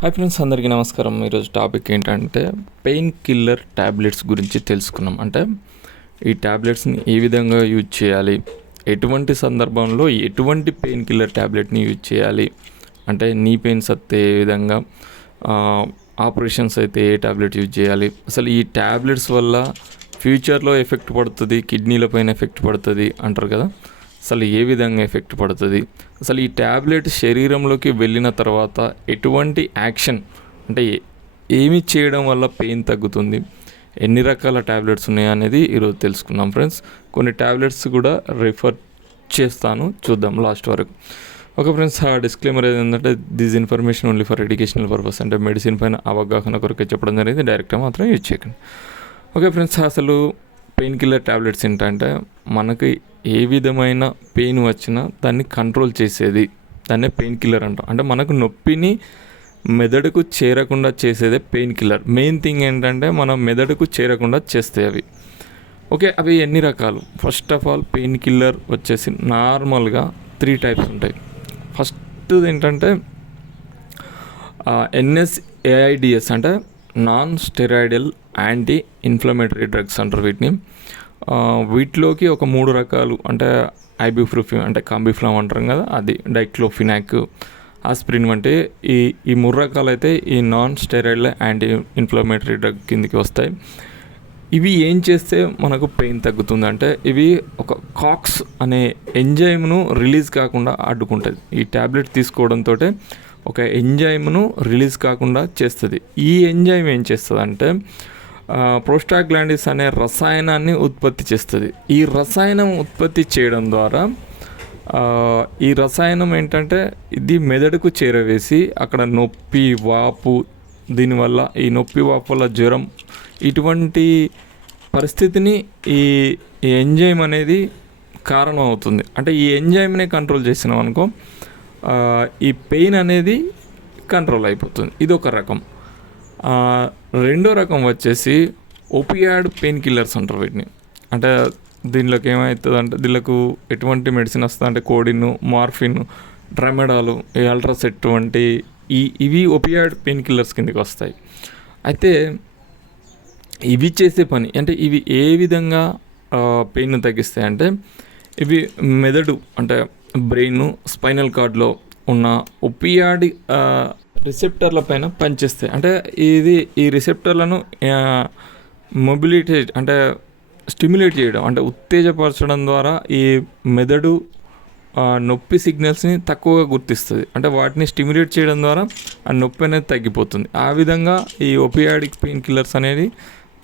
Hi friends అందరికీ నమస్కారం. ఈరోజు టాపిక్ ఏంటంటే పెయిన్ కిల్లర్ ట్యాబ్లెట్స్ గురించి తెలుసుకున్నాం. అంటే ఈ ట్యాబ్లెట్స్ని ఏ విధంగా యూజ్ చేయాలి ఎటువంటి సందర్భంలో ఎటువంటి పెయిన్ కిల్లర్ ట్యాబ్లెట్ని యూజ్ చేయాలి అంటే నీ పెయిన్స్ వస్తే ఏ విధంగా ఆపరేషన్స్ అయితే ఏ ట్యాబ్లెట్ యూజ్ చేయాలి. అసలు ఈ ట్యాబ్లెట్స్ వల్ల ఫ్యూచర్లో ఎఫెక్ట్ పడుతుంది కిడ్నీలపైన ఎఫెక్ట్ పడుతుంది అంటారు కదా. అసలు ఏ విధంగా ఎఫెక్ట్ పడుతుంది? అసలు ఈ ట్యాబ్లెట్ శరీరంలోకి వెళ్ళిన తర్వాత ఎటువంటి యాక్షన్ అంటే ఏమి చేయడం వల్ల పెయిన్ తగ్గుతుంది? ఎన్ని రకాల ట్యాబ్లెట్స్ ఉన్నాయి అనేది ఈరోజు తెలుసుకుందాం ఫ్రెండ్స్. కొన్ని ట్యాబ్లెట్స్ కూడా రిఫర్ చేస్తాను. చూద్దాం లాస్ట్ వరకు. ఓకే ఫ్రెండ్స్ ఆ డిస్క్లైమర్ ఏంటంటే this information only for educational purpose అంటే మెడిసిన్ పైన అవగాహన కొరకే చెప్పడం జరిగింది. డైరెక్ట్గా మాత్రం యూజ్ చేయకండి. ఓకే ఫ్రెండ్స్ అసలు పెయిన్ కిల్లర్ ట్యాబ్లెట్స్ ఏంటంటే మనకి ఏ విధమైన పెయిన్ వచ్చినా దాన్ని కంట్రోల్ చేసేది. దాన్నే పెయిన్ కిల్లర్ అంటాం. అంటే మనకు నొప్పిని మెదడుకు చేరకుండా చేసేదే పెయిన్ కిల్లర్. మెయిన్ థింగ్ ఏంటంటే మన మెదడుకు చేరకుండా చేస్తాయి అవి. ఓకే అవి ఎన్ని రకాలు? First of all pain killer వచ్చేసి నార్మల్గా త్రీ టైప్స్ ఉంటాయి. ఫస్ట్ ఏంటంటే ఎన్ఎస్ఏఐడిఎస్ అంటే non steroidal anti inflammatory drugs అంటారు వీటిని. వీటిలోకి ఒక మూడు రకాలు అంటే ఐబిఫ్రూఫిన్ అంటే కాంబిఫ్లామ్ అంటారు కదా అది డైక్లోఫినాక్ ఆస్ప్రిన్ వంటి ఈ ఈ మూడు రకాలు అయితే ఈ non steroid anti inflammatory drug కిందకి వస్తాయి. ఇవి ఏం చేస్తే మనకు పెయిన్ తగ్గుతుంది అంటే ఇవి ఒక కాక్స్ అనే ఎంజైమ్ను రిలీజ్ కాకుండా అడ్డుకుంటుంది ఈ ట్యాబ్లెట్ తీసుకోవడంతో ఒక ఎంజైమ్ను రిలీజ్ కాకుండా చేస్తుంది. ఈ ఎంజైమ్ ఏం చేస్తుంది అంటే ప్రోస్టాగ్లాండిస్ అనే రసాయనాన్ని ఉత్పత్తి చేస్తుంది. ఈ రసాయనం ఉత్పత్తి చేయడం ద్వారా ఈ రసాయనం ఏంటంటే ఇది మెదడుకు చేరవేసి అక్కడ నొప్పి వాపు దీనివల్ల ఈ నొప్పి వాపు వల్ల జ్వరం ఇటువంటి పరిస్థితిని ఈ ఎంజైమ్ అనేది కారణం అవుతుంది. అంటే ఈ ఎంజైమ్నే కంట్రోల్ చేసినాం అనుకో ఈ పెయిన్ అనేది కంట్రోల్ అయిపోతుంది. ఇది ఒక రకం. రెండో రకం వచ్చేసి ఓపియాడ్ పెయిన్ కిల్లర్స్ అంటారు వీటిని. అంటే దీనిలోకి ఏమవుతుంది అంటే దీనికి ఎటువంటి మెడిసిన్ వస్తుంది అంటే కోడిన్ మార్ఫిన్ డ్రమెడాలు ఈ అల్ట్రాసెట్ వంటి ఈ ఇవి ఓపియాడ్ పెయిన్ కిల్లర్స్ కిందకి వస్తాయి. అయితే ఇవి చేసే పని అంటే ఇవి ఏ విధంగా పెయిన్ తగ్గిస్తాయి అంటే ఇవి మెదడు అంటే బ్రెయిన్ స్పైనల్ కార్డ్లో ఉన్న ఒపియాడి రిసెప్టర్ల పైన పనిచేస్తాయి. అంటే ఇది ఈ రిసెప్టర్లను మొబిలిటీ అంటే స్టిమ్యులేట్ చేయడం అంటే ఉత్తేజపరచడం ద్వారా ఈ మెదడు నొప్పి సిగ్నల్స్ని తక్కువగా గుర్తిస్తుంది. అంటే వాటిని స్టిమ్యులేట్ చేయడం ద్వారా ఆ నొప్పి అనేది తగ్గిపోతుంది. ఆ విధంగా ఈ ఒపియాడిక్ పెయిన్ కిల్లర్స్ అనేది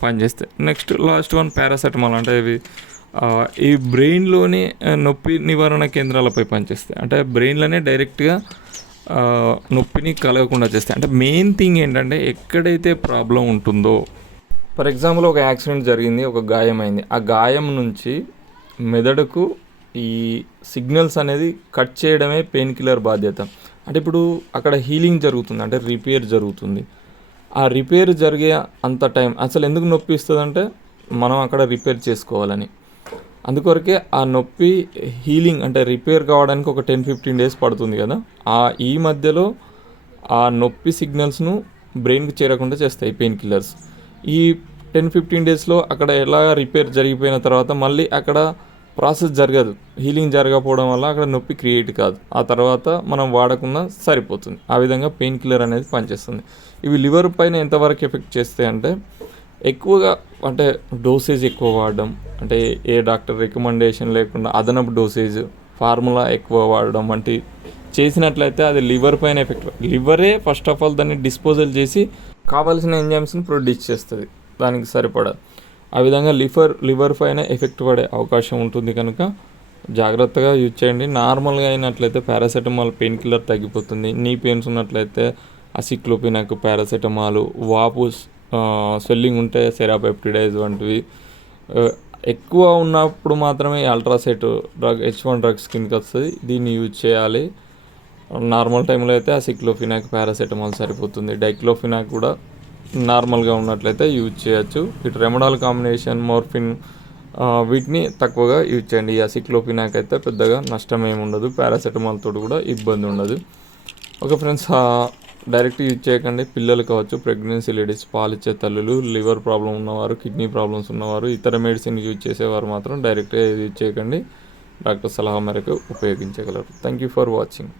పనిచేస్తాయి. నెక్స్ట్ లాస్ట్ వన్ పారాసెటమాల్ అంటే ఇవి ఈ బ్రెయిన్లోని నొప్పి నివారణ కేంద్రాలపై పనిచేస్తాయి. అంటే బ్రెయిన్లోనే డైరెక్ట్గా నొప్పిని కలగకుండా చేస్తాయి అంటే మెయిన్ థింగ్ ఏంటంటే ఎక్కడైతే ప్రాబ్లం ఉంటుందో ఫర్ ఎగ్జాంపుల్ ఒక యాక్సిడెంట్ జరిగింది ఒక గాయం అయింది. ఆ గాయం నుంచి మెదడుకు ఈ సిగ్నల్స్ అనేది కట్ చేయడమే పెయిన్ కిల్లర్ బాధ్యత. అంటే ఇప్పుడు అక్కడ హీలింగ్ జరుగుతుంది అంటే రిపేర్ జరుగుతుంది. ఆ రిపేర్ జరిగే అంత టైం అసలు ఎందుకు నొప్పి ఇస్తుందంటే మనం అక్కడ రిపేర్ చేసుకోవాలని. అందుకొరకే ఆ నొప్పి హీలింగ్ అంటే రిపేర్ కావడానికి ఒక టెన్ ఫిఫ్టీన్ డేస్ పడుతుంది కదా. ఆ ఈ మధ్యలో ఆ నొప్పి సిగ్నల్స్ను బ్రెయిన్కి చేరకుండా చేస్తాయి పెయిన్ కిల్లర్స్. ఈ టెన్ ఫిఫ్టీన్ డేస్లో అక్కడ ఎలా రిపేర్ జరిగిపోయిన తర్వాత మళ్ళీ అక్కడ ప్రాసెస్ జరగదు. హీలింగ్ జరగకపోవడం వల్ల అక్కడ నొప్పి క్రియేట్ కాదు. ఆ తర్వాత మనం వాడకుండా సరిపోతుంది. ఆ విధంగా పెయిన్ కిల్లర్ అనేది పనిచేస్తుంది. ఇవి లివర్ పైన ఎంతవరకు ఎఫెక్ట్ చేస్తాయి అంటే ఎక్కువగా అంటే డోసేజ్ ఎక్కువ వాడడం అంటే ఏ డాక్టర్ రికమెండేషన్ లేకుండా అదనపు డోసేజ్ ఫార్ములా ఎక్కువ వాడడం వంటి చేసినట్లయితే అది లివర్ పైన ఎఫెక్ట్ లివరే ఫస్ట్ ఆఫ్ ఆల్ దాన్ని డిస్పోజల్ చేసి కావాల్సిన ఎంజైమ్స్ని ప్రొడ్యూస్ చేస్తుంది దానికి సరిపడా. ఆ విధంగా లివర్ లివర్ పైన ఎఫెక్ట్ పడే అవకాశం ఉంటుంది కనుక జాగ్రత్తగా యూజ్ చేయండి. నార్మల్గా అయినట్లయితే పారాసెటమాల్ పెయిన్ కిల్లర్ తగ్గిపోతుంది. నీ పెయిన్స్ ఉన్నట్లయితే అసిక్లోపినాకు పారాసెటమాల్ వాపు స్వెల్లింగ్ ఉంటే సెరాపెప్టిడైజ్ వంటివి. ఎక్కువ ఉన్నప్పుడు మాత్రమే Ultracet drug H one drugs కిందకి వస్తుంది. దీన్ని యూజ్ చేయాలి. నార్మల్ టైంలో అయితే అసిక్లోఫినాక్ పారాసెటమాల్ సరిపోతుంది. డైక్లోఫినాక్ కూడా నార్మల్గా ఉన్నట్లయితే యూజ్ చేయొచ్చు. ఇటు రెమడాల్ కాంబినేషన్ మోర్ఫిన్ వీటిని తక్కువగా యూజ్ చేయండి. ఆ సిక్లోఫినాక్ అయితే పెద్దగా నష్టం ఏమి ఉండదు. పారాసెటమాల్ తోటి కూడా ఇబ్బంది ఉండదు. ఓకే ఫ్రెండ్స్ డైరెక్ట్ యూజ్ చేయకండి. పిల్లలు కావచ్చు ప్రెగ్నెన్సీ లేడీస్ పాలిచ్చే తల్లులు లివర్ ప్రాబ్లం ఉన్నవారు కిడ్నీ ప్రాబ్లమ్స్ ఉన్నవారు ఇతర మెడిసిన్ యూజ్ చేసేవారు మాత్రం డైరెక్ట్గా యూజ్ చేయకండి. డాక్టర్ సలహా మేరకు ఉపయోగించగలరు. Thank you for watching.